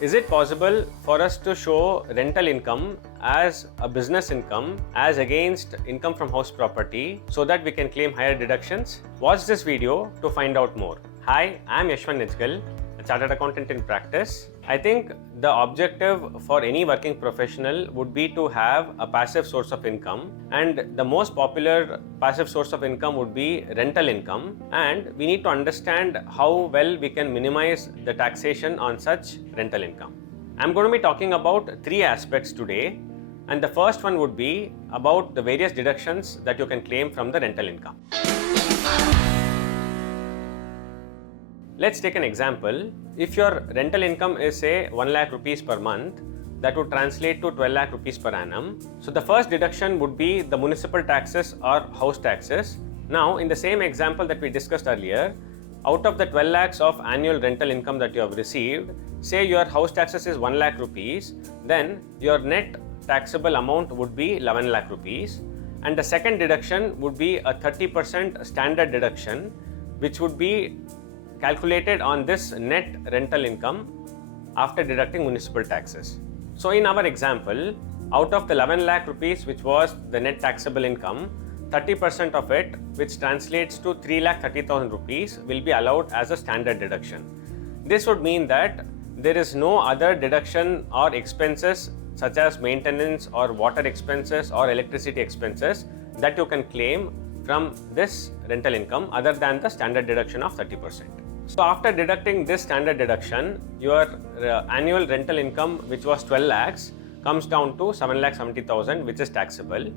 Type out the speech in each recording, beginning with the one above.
Is it possible for us to show rental income as a business income as against income from house property so that we can claim higher deductions? Watch this video to find out more. Hi, I am Yashwan Nijgal, a chartered accountant in practice. I think the objective for any working professional would be to have a passive source of income, and the most popular passive source of income would be rental income, and we need to understand how well we can minimize the taxation on such rental income. I'm going to be talking about three aspects today, and the first one would be about the various deductions that you can claim from the rental income. Let's take an example. If your rental income is say 1 lakh rupees per month, that would translate to 12 lakh rupees per annum. So the first deduction would be the municipal taxes or house taxes. Now in the same example that we discussed earlier, out of the 12 lakhs of annual rental income that you have received, say your house taxes is 1 lakh rupees, then your net taxable amount would be 11 lakh rupees. And the second deduction would be a 30% standard deduction, which would be calculated on this net rental income after deducting municipal taxes. So in our example, out of the 11 lakh rupees which was the net taxable income, 30% of it, which translates to 3,30,000 rupees, will be allowed as a standard deduction. This would mean that there is no other deduction or expenses such as maintenance or water expenses or electricity expenses that you can claim from this rental income other than the standard deduction of 30%. So after deducting this standard deduction, your annual rental income, which was 12 lakhs, comes down to 7,70,000, which is taxable.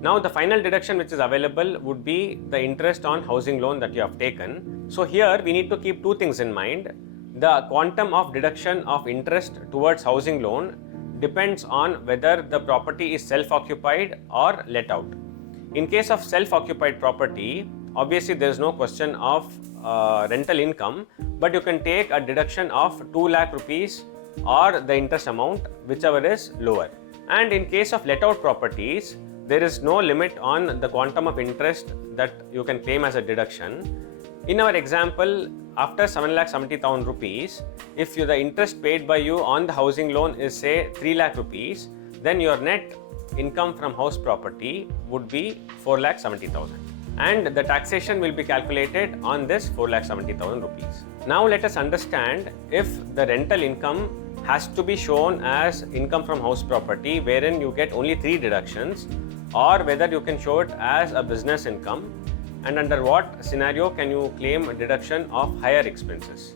Now the final deduction which is available would be the interest on housing loan that you have taken. So here we need to keep two things in mind. The quantum of deduction of interest towards housing loan depends on whether the property is self-occupied or let out. In case of self-occupied property, obviously there is no question of rental income, but you can take a deduction of 2 lakh rupees or the interest amount, whichever is lower. And in case of let out properties, there is no limit on the quantum of interest that you can claim as a deduction. In our example, after 7,70,000 rupees, if the interest paid by you on the housing loan is say 3 lakh rupees, then your net income from house property would be 4,70,000. And the taxation will be calculated on this 4,70,000 rupees. Now let us understand if the rental income has to be shown as income from house property wherein you get only 3 deductions, or whether you can show it as a business income, and under what scenario can you claim a deduction of higher expenses.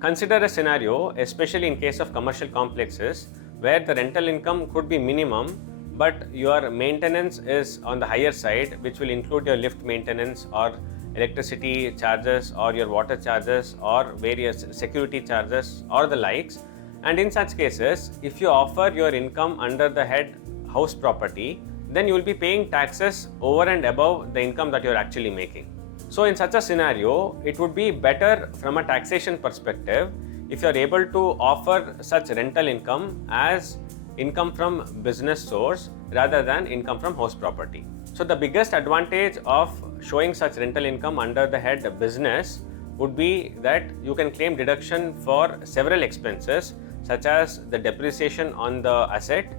Consider a scenario, especially in case of commercial complexes, where the rental income could be minimum, but your maintenance is on the higher side, which will include your lift maintenance or electricity charges or your water charges or various security charges or the likes. And in such cases, if you offer your income under the head house property, then you will be paying taxes over and above the income that you are actually making. So in such a scenario, it would be better from a taxation perspective if you are able to offer such rental income as income from business source rather than income from house property. So the biggest advantage of showing such rental income under the head business would be that you can claim deduction for several expenses such as the depreciation on the asset,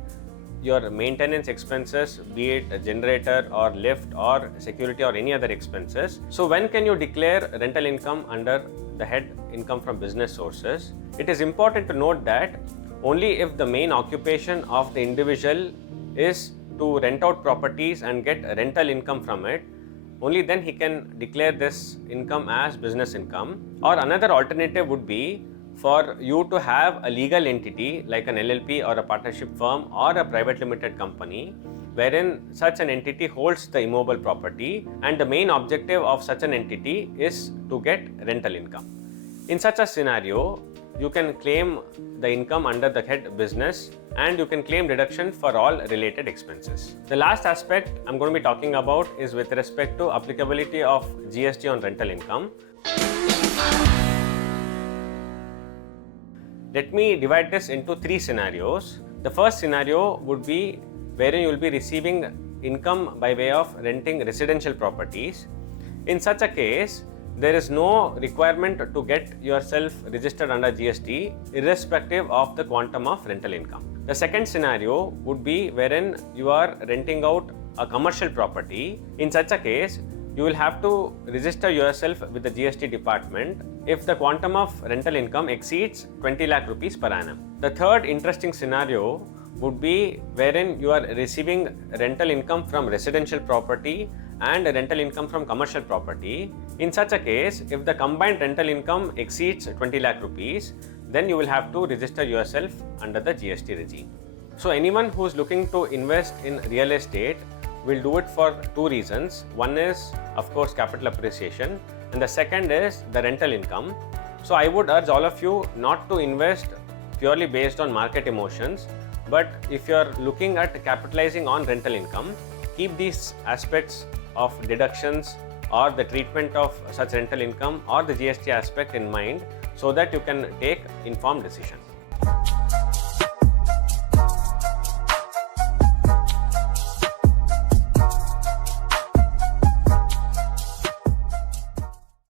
your maintenance expenses, be it a generator or lift or security or any other expenses. So when can you declare rental income under the head income from business sources? It is important to note that only if the main occupation of the individual is to rent out properties and get rental income from it, only then he can declare this income as business income. Or another alternative would be for you to have a legal entity like an LLP or a partnership firm or a private limited company, wherein such an entity holds the immovable property and the main objective of such an entity is to get rental income. In such a scenario, you can claim the income under the head business and you can claim deduction for all related expenses. The last aspect I'm going to be talking about is with respect to applicability of GST on rental income. Let me divide this into 3 scenarios. The first scenario would be wherein you will be receiving income by way of renting residential properties. In such a case, there is no requirement to get yourself registered under GST irrespective of the quantum of rental income. The second scenario would be wherein you are renting out a commercial property. In such a case, you will have to register yourself with the GST department if the quantum of rental income exceeds 20 lakh rupees per annum. The third interesting scenario would be wherein you are receiving rental income from residential property and rental income from commercial property. In such a case, if the combined rental income exceeds 20 lakh rupees, then you will have to register yourself under the GST regime. So anyone who is looking to invest in real estate will do it for two reasons. One is, of course, capital appreciation, and the second is the rental income. So I would urge all of you not to invest purely based on market emotions, but if you are looking at capitalizing on rental income, keep these aspects of deductions or the treatment of such rental income or the GST aspect in mind so that you can take informed decision.